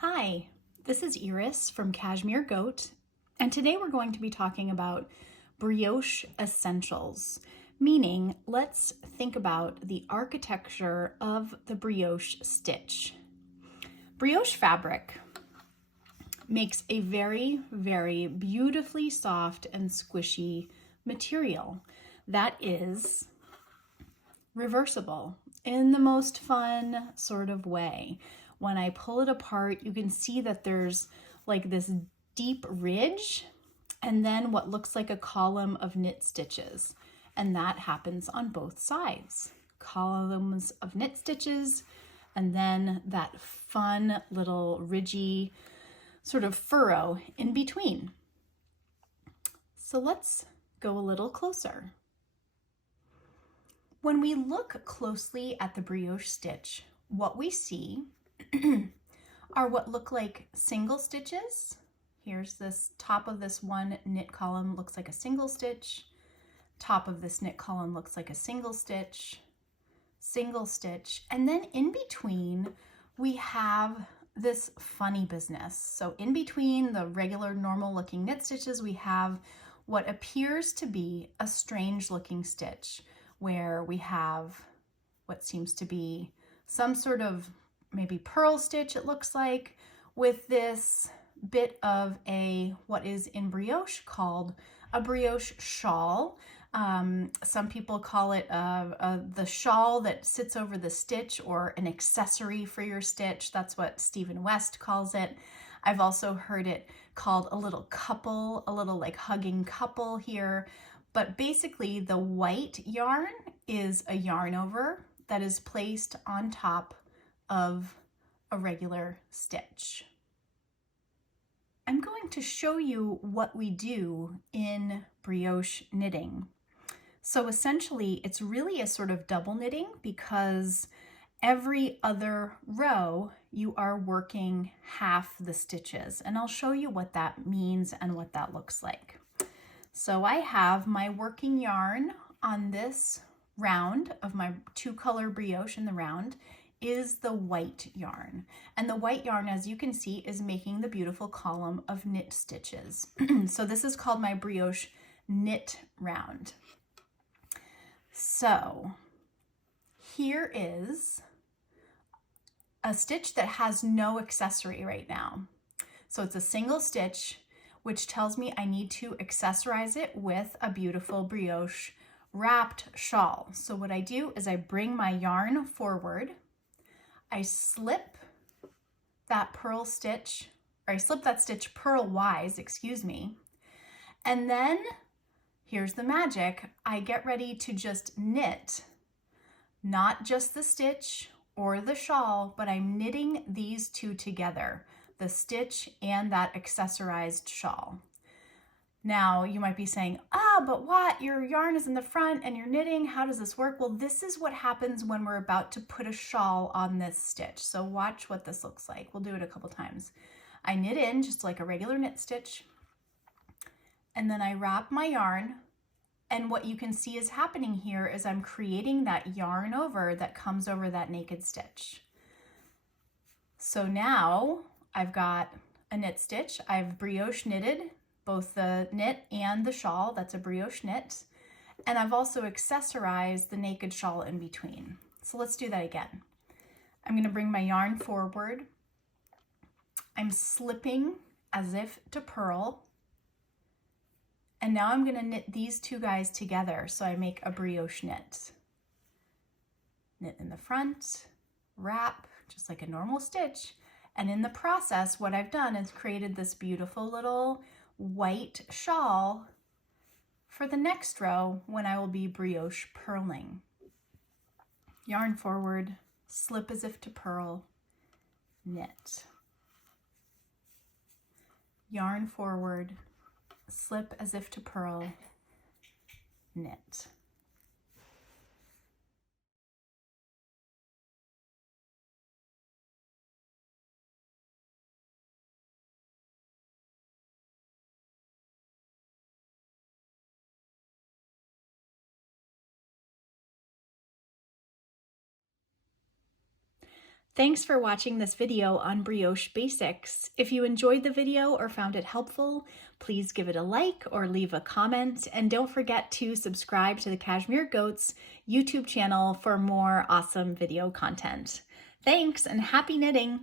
Hi, this is Iris from Cashmere Goat, and today we're going to be talking about brioche essentials, meaning let's think about the architecture of the brioche stitch. Brioche fabric makes a very, very beautifully soft and squishy material that is reversible in the most fun sort of way. When I pull it apart, you can see that there's like this deep ridge and then what looks like a column of knit stitches. And that happens on both sides. Columns of knit stitches and then that fun little ridgy sort of furrow in between. So let's go a little closer. When we look closely at the brioche stitch, what we see are what look like single stitches. Here's this top of this one knit column looks like a single stitch. Top of this knit column looks like a single stitch, and then in between we have this funny business. So in between the regular normal looking knit stitches, we have what appears to be a strange looking stitch where we have what seems to be some sort of maybe purl stitch, it looks like, with this bit of a what is in brioche called a brioche shawl. Some people call it the shawl that sits over the stitch, or an accessory for your stitch. That's what Stephen West calls it. I've also heard it called a little couple, a little like hugging couple here. But basically the white yarn is a yarn over that is placed on top of a regular stitch. I'm going to show you what we do in brioche knitting. So essentially it's really a sort of double knitting because every other row you are working half the stitches, and I'll show you what that means and what that looks like. So I have my working yarn on this round of my 2-color brioche, in the round is the white yarn. And the white yarn, as you can see, is making the beautiful column of knit stitches. So this is called my brioche knit round. So here is a stitch that has no accessory right now. So it's a single stitch, which tells me I need to accessorize it with a beautiful brioche wrapped shawl. So what I do is I bring my yarn forward, I slip that purl stitch, or I slip that stitch purlwise, excuse me, and then here's the magic. I get ready to just knit, not just the stitch or the shawl, but I'm knitting these two together, the stitch and that accessorized shawl. Now you might be saying, but what? Your yarn is in the front and you're knitting. How does this work? Well, this is what happens when we're about to put a shawl on this stitch. So watch what this looks like. We'll do it a couple times. I knit in just like a regular knit stitch, and then I wrap my yarn. And what you can see is happening here is I'm creating that yarn over that comes over that naked stitch. So now I've got a knit stitch. I've brioche knitted both the knit and the shawl. That's a brioche knit. And I've also accessorized the naked shawl in between. So let's do that again. I'm going to bring my yarn forward. I'm slipping as if to purl. And now I'm going to knit these two guys together. So I make a brioche knit. Knit in the front, wrap, just like a normal stitch. And in the process, what I've done is created this beautiful little white shawl for the next row when I will be brioche purling. Yarn forward, slip as if to purl, knit. Yarn forward, slip as if to purl, knit. Thanks for watching this video on brioche basics. If you enjoyed the video or found it helpful, please give it a like or leave a comment, and don't forget to subscribe to the Cashmere Goats YouTube channel for more awesome video content. Thanks and happy knitting!